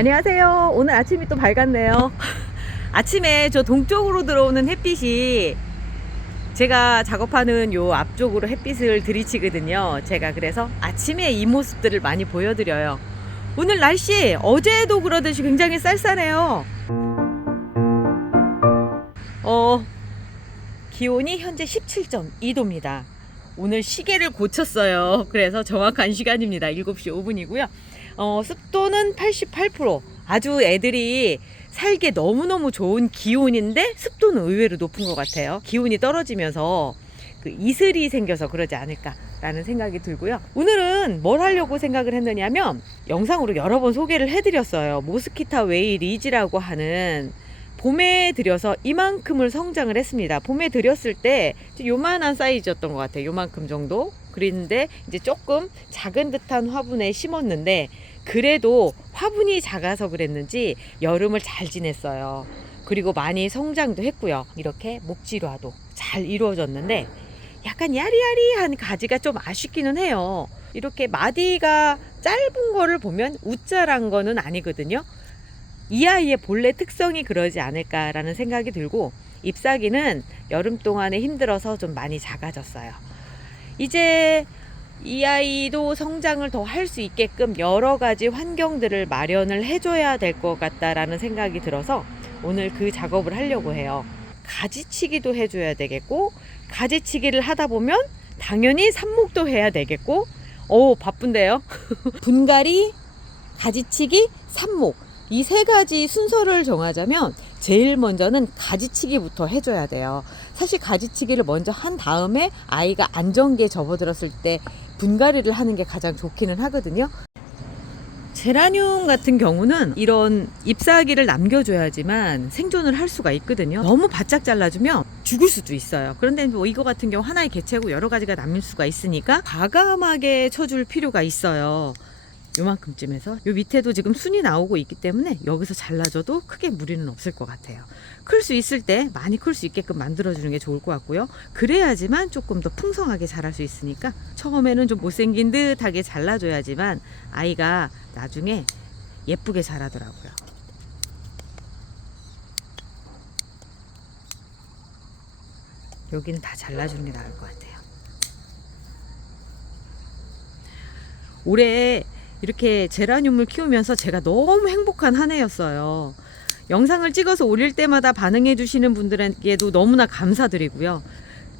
안녕하세요. 오늘 아침이 또 밝았네요. 아침에 저 동쪽으로 들어오는 햇빛이 제가 작업하는 요 앞쪽으로 햇빛을 들이치거든요. 제가 그래서 아침에 이 모습들을 많이 보여드려요. 오늘 날씨 어제도 그러듯이 굉장히 쌀쌀해요. 기온이 현재 17.2도입니다. 오늘 시계를 고쳤어요. 그래서 정확한 시간입니다. 7시 5분이고요. 습도는 88%. 아주 애들이 살기에 너무너무 좋은 기온인데 습도는 의외로 높은 것 같아요. 기온이 떨어지면서 그 이슬이 생겨서 그러지 않을까라는 생각이 들고요. 오늘은 뭘 하려고 생각을 했느냐면 영상으로 여러 번 소개를 해드렸어요. 모스키타 웨이 리지라고 하는 봄에 들여서 이만큼을 성장을 했습니다. 봄에 들였을 때 요만한 사이즈였던 것 같아요. 요만큼 정도. 그랬는데 이제 조금 작은 듯한 화분에 심었는데 그래도 화분이 작아서 그랬는지 여름을 잘 지냈어요. 그리고 많이 성장도 했고요. 이렇게 목질화도 잘 이루어졌는데 약간 야리야리한 가지가 좀 아쉽기는 해요. 이렇게 마디가 짧은 거를 보면 우짜란 거는 아니거든요. 이 아이의 본래 특성이 그러지 않을까라는 생각이 들고 잎사귀는 여름 동안에 힘들어서 좀 많이 작아졌어요. 이제 이 아이도 성장을 더 할 수 있게끔 여러 가지 환경들을 마련을 해줘야 될 것 같다라는 생각이 들어서 오늘 그 작업을 하려고 해요. 가지치기도 해줘야 되겠고 가지치기를 하다 보면 당연히 삽목도 해야 되겠고 바쁜데요. 분갈이, 가지치기, 삽목 이 세 가지 순서를 정하자면 제일 먼저는 가지치기부터 해줘야 돼요. 사실 가지치기를 먼저 한 다음에 아이가 안정기에 접어들었을 때 분갈이를 하는 게 가장 좋기는 하거든요. 제라늄 같은 경우는 이런 잎사귀를 남겨줘야지만 생존을 할 수가 있거든요. 너무 바짝 잘라주면 죽을 수도 있어요. 그런데 뭐 이거 같은 경우 하나의 개체고 여러 가지가 남을 수가 있으니까 과감하게 쳐줄 필요가 있어요. 요만큼쯤에서 요 밑에도 지금 순이 나오고 있기 때문에 여기서 잘라줘도 크게 무리는 없을 것 같아요. 클 수 있을 때 많이 클 수 있게끔 만들어주는 게 좋을 것 같고요. 그래야지만 조금 더 풍성하게 자랄 수 있으니까 처음에는 좀 못생긴 듯하게 잘라줘야지만 아이가 나중에 예쁘게 자라더라고요. 여기는 다 잘라주는 게 나을 것 같아요. 올해 이렇게 제라늄을 키우면서 제가 너무 행복한 한 해였어요. 영상을 찍어서 올릴 때마다 반응해 주시는 분들에게도 너무나 감사드리고요.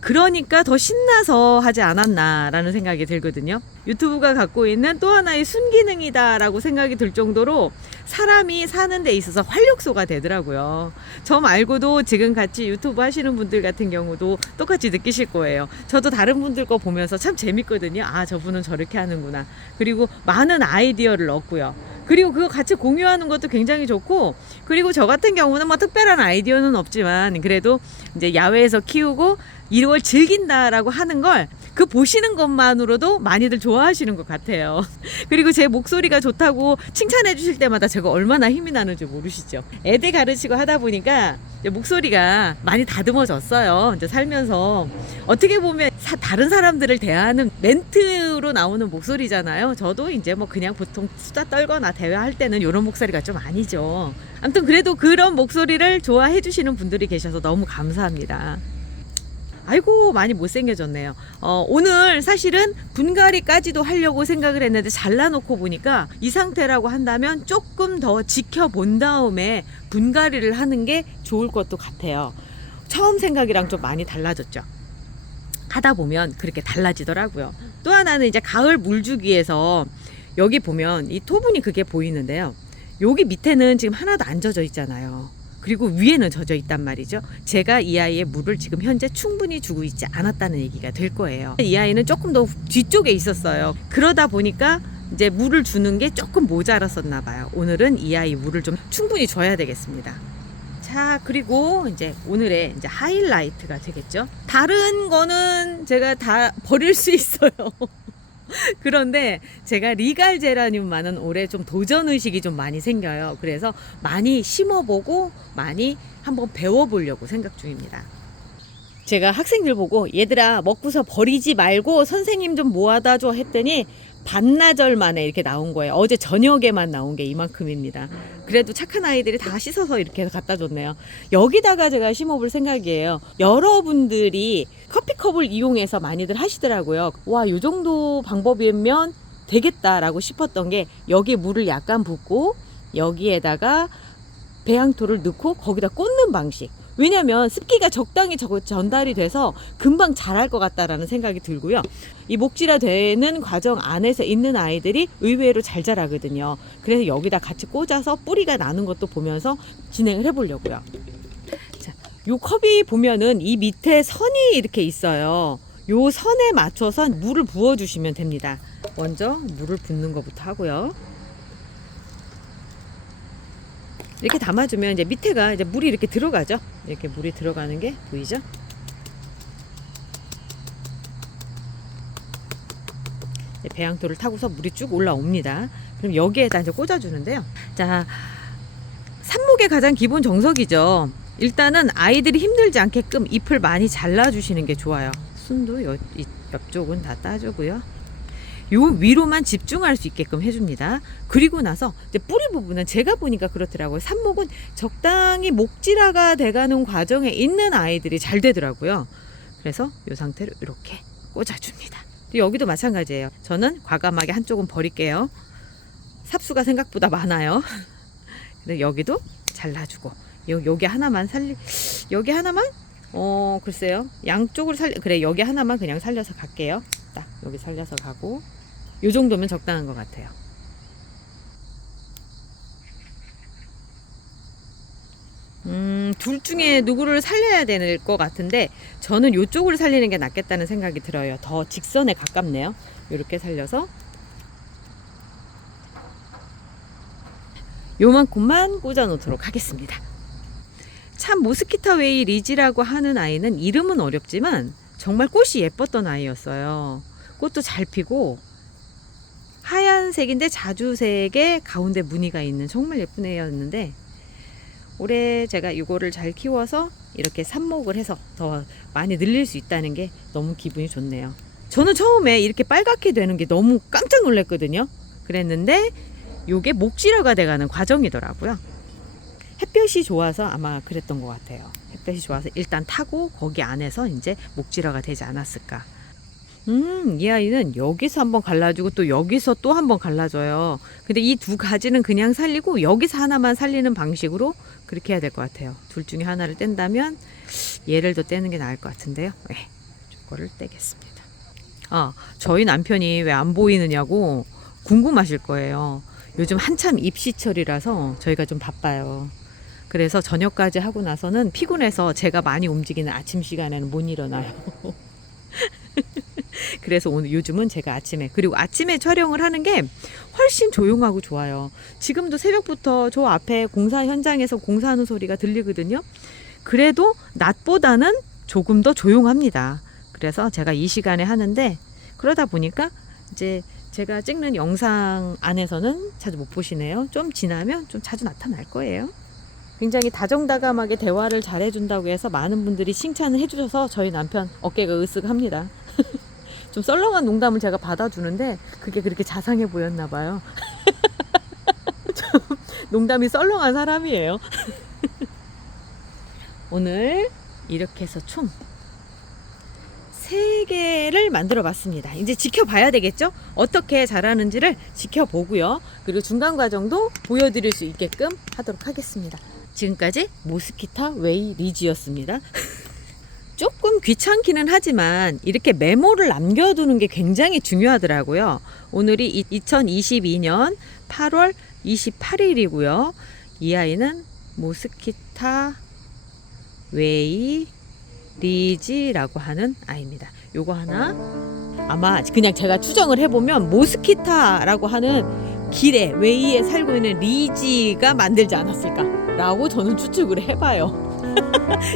그러니까 더 신나서 하지 않았나라는 생각이 들거든요. 유튜브가 갖고 있는 또 하나의 순기능이다라고 생각이 들 정도로 사람이 사는 데 있어서 활력소가 되더라고요. 저 말고도 지금 같이 유튜브 하시는 분들 같은 경우도 똑같이 느끼실 거예요. 저도 다른 분들 거 보면서 참 재밌거든요. 아, 저분은 저렇게 하는구나. 그리고 많은 아이디어를 얻고요. 그리고 그거 같이 공유하는 것도 굉장히 좋고, 그리고 저 같은 경우는 뭐 특별한 아이디어는 없지만 그래도 이제 야외에서 키우고 이걸 즐긴다라고 하는 걸 그 보시는 것만으로도 많이들 좋아하시는 것 같아요. 그리고 제 목소리가 좋다고 칭찬해 주실 때마다 제가 얼마나 힘이 나는지 모르시죠. 애들 가르치고 하다 보니까 목소리가 많이 다듬어졌어요. 이제 살면서 어떻게 보면 다른 사람들을 대하는 멘트로 나오는 목소리잖아요. 저도 이제 뭐 그냥 보통 수다 떨거나 대화할 때는 이런 목소리가 좀 아니죠. 아무튼 그래도 그런 목소리를 좋아해 주시는 분들이 계셔서 너무 감사합니다. 아이고, 많이 못생겨졌네요. 오늘 사실은 분갈이까지도 하려고 생각을 했는데 잘라놓고 보니까 이 상태라고 한다면 조금 더 지켜본 다음에 분갈이를 하는 게 좋을 것도 같아요. 처음 생각이랑 좀 많이 달라졌죠. 하다 보면 그렇게 달라지더라고요. 또 하나는 이제 가을 물주기에서 여기 보면 이 토분이 그게 보이는데요. 여기 밑에는 지금 하나도 안 젖어 있잖아요. 그리고 위에는 젖어 있단 말이죠. 제가 이 아이의 물을 지금 현재 충분히 주고 있지 않았다는 얘기가 될 거예요. 이 아이는 조금 더 뒤쪽에 있었어요. 그러다 보니까 이제 물을 주는 게 조금 모자랐었나 봐요. 오늘은 이 아이 물을 좀 충분히 줘야 되겠습니다. 자, 그리고 이제 오늘의 이제 하이라이트가 되겠죠. 다른 거는 제가 다 버릴 수 있어요. 그런데 제가 리갈 제라늄만은 올해 좀 도전의식이 좀 많이 생겨요. 그래서 많이 심어보고 많이 한번 배워보려고 생각 중입니다. 제가 학생들 보고 얘들아 먹고서 버리지 말고 선생님 좀 모아다 줘 했더니 반나절 만에 이렇게 나온 거예요. 어제 저녁에만 나온 게 이만큼입니다. 그래도 착한 아이들이 다 씻어서 이렇게 갖다 줬네요. 여기다가 제가 심어볼 생각이에요. 여러분들이 커피컵을 이용해서 많이들 하시더라고요. 와, 요 정도 방법이면 되겠다라고 싶었던 게, 여기 물을 약간 붓고 여기에다가 배양토를 넣고 거기다 꽂는 방식. 왜냐면 습기가 적당히 전달이 돼서 금방 자랄 것 같다라는 생각이 들고요. 이 목질화 되는 과정 안에서 있는 아이들이 의외로 잘 자라거든요. 그래서 여기다 같이 꽂아서 뿌리가 나는 것도 보면서 진행을 해보려고요. 자, 요 컵이 보면은 이 밑에 선이 이렇게 있어요. 요 선에 맞춰서 물을 부어주시면 됩니다. 먼저 물을 붓는 것부터 하고요. 이렇게 담아주면 이제 밑에가 이제 물이 이렇게 들어가죠. 이렇게 물이 들어가는 게 보이죠? 배양토를 타고서 물이 쭉 올라옵니다. 그럼 여기에다 이제 꽂아주는데요. 자, 삽목의 가장 기본 정석이죠. 일단은 아이들이 힘들지 않게끔 잎을 많이 잘라주시는 게 좋아요. 순도 옆쪽은 다 따주고요. 요 위로만 집중할 수 있게끔 해줍니다. 그리고 나서 이제 뿌리 부분은 제가 보니까 그렇더라고요. 삽목은 적당히 목질화가 돼가는 과정에 있는 아이들이 잘 되더라고요. 그래서 이 상태로 이렇게 꽂아줍니다. 여기도 마찬가지예요. 저는 과감하게 한쪽은 버릴게요. 삽수가 생각보다 많아요. 여기도 잘라주고, 여기 하나만 여기 하나만? 글쎄요. 양쪽으로 그래, 여기 하나만 그냥 살려서 갈게요. 딱 여기 살려서 가고, 요 정도면 적당한 것 같아요. 둘 중에 누구를 살려야 될 것 같은데, 저는 요쪽을 살리는 게 낫겠다는 생각이 들어요. 더 직선에 가깝네요. 이렇게 살려서 요만큼만 꽂아 놓도록 하겠습니다. 참 모스키타 웨이 리지라고 하는 아이는 이름은 어렵지만 정말 꽃이 예뻤던 아이였어요. 꽃도 잘 피고 하얀색인데 자주색에 가운데 무늬가 있는 정말 예쁜 애였는데, 올해 제가 이거를 잘 키워서 이렇게 삽목을 해서 더 많이 늘릴 수 있다는 게 너무 기분이 좋네요. 저는 처음에 이렇게 빨갛게 되는 게 너무 깜짝 놀랐거든요. 그랬는데 요게 목질화가 돼가는 과정이더라고요. 햇볕이 좋아서 아마 그랬던 것 같아요. 햇볕이 좋아서 일단 타고 거기 안에서 이제 목질화가 되지 않았을까. 이 아이는 여기서 한번 갈라주고 또 여기서 또 한번 갈라줘요. 근데 이 두 가지는 그냥 살리고 여기서 하나만 살리는 방식으로 그렇게 해야 될 것 같아요. 둘 중에 하나를 뗀다면 얘를 더 떼는 게 나을 것 같은데요. 네, 이거를 떼겠습니다. 저희 남편이 왜 안 보이느냐고 궁금하실 거예요. 요즘 한참 입시철이라서 저희가 좀 바빠요. 그래서 저녁까지 하고 나서는 피곤해서 제가 많이 움직이는 아침 시간에는 못 일어나요. 그래서 요즘은 제가 그리고 아침에 촬영을 하는 게 훨씬 조용하고 좋아요. 지금도 새벽부터 저 앞에 공사 현장에서 공사하는 소리가 들리거든요. 그래도 낮보다는 조금 더 조용합니다. 그래서 제가 이 시간에 하는데, 그러다 보니까 이제 제가 찍는 영상 안에서는 자주 못 보시네요. 좀 지나면 좀 자주 나타날 거예요. 굉장히 다정다감하게 대화를 잘해준다고 해서 많은 분들이 칭찬을 해주셔서 저희 남편 어깨가 으쓱합니다. 좀 썰렁한 농담을 제가 받아주는데 그게 그렇게 자상해 보였나 봐요. 좀 농담이 썰렁한 사람이에요. 오늘 이렇게 해서 총 3개를 만들어 봤습니다. 이제 지켜봐야 되겠죠? 어떻게 자라는지를 지켜보고요. 그리고 중간 과정도 보여드릴 수 있게끔 하도록 하겠습니다. 지금까지 모스키타 웨이 리지였습니다. 조금 귀찮기는 하지만 이렇게 메모를 남겨두는 게 굉장히 중요하더라고요. 오늘이 2022년 8월 28일이고요. 이 아이는 모스키타 웨이 리지라고 하는 아이입니다. 요거 하나, 아마 그냥 제가 추정을 해보면 모스키타라고 하는 길에 웨이에 살고 있는 리지가 만들지 않았을까라고 저는 추측을 해봐요.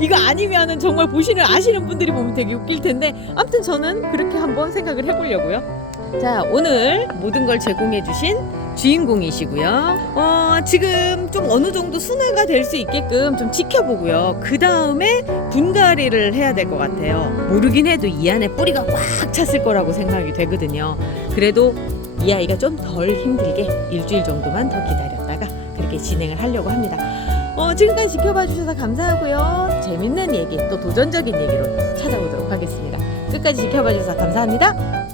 이거 아니면은 정말 아시는 분들이 보면 되게 웃길 텐데, 아무튼 저는 그렇게 한번 생각을 해보려고요. 자, 오늘 모든 걸 제공해 주신 주인공이시고요. 지금 좀 어느 정도 순화가 될 수 있게끔 좀 지켜보고요. 그 다음에 분갈이를 해야 될 것 같아요. 모르긴 해도 이 안에 뿌리가 꽉 찼을 거라고 생각이 되거든요. 그래도 이 아이가 좀 덜 힘들게 일주일 정도만 더 기다렸다가 그렇게 진행을 하려고 합니다. 지금까지 지켜봐 주셔서 감사하고요. 재밌는 얘기 또 도전적인 얘기로 찾아오도록 하겠습니다. 끝까지 지켜봐 주셔서 감사합니다.